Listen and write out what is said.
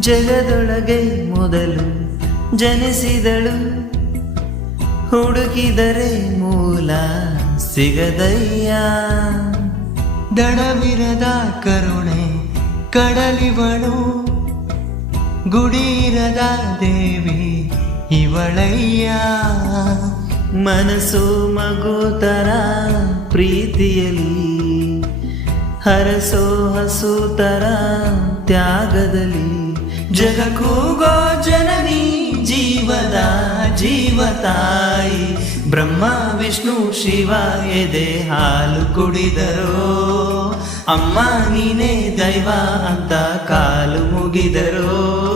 ಜಗದೊಳಗೆ ಮೊದಲು ಜನಿಸಿದಳು, ಹುಡುಕಿದರೆ ಮೂಲ ಸಿಗದಯ್ಯ. ದಡವಿರದ ಕರುಣೆ ಕಡಲಿವಳು, ಗುಡಿರದ ದೇವಿ ಇವಳಯ್ಯ. ಮನಸ್ಸು ಮಗುತರ ಪ್ರೀತಿಯಲಿ, ಹರಸೋ ಹಸುತರ ತ್ಯಾಗದಲ್ಲಿ. ಜಗಕ್ಕೂಗೋ ಜನನಿ ಜೀವದ ಜೀವತಾಯಿ, ಬ್ರಹ್ಮ ವಿಷ್ಣು ಶಿವ ಎದೆ ಹಾಲು ಕುಡಿದರೋ, ಅಮ್ಮ ನೀನೇ ದೈವ ಅಂತ ಕಾಲು ಮುಗಿದರೋ.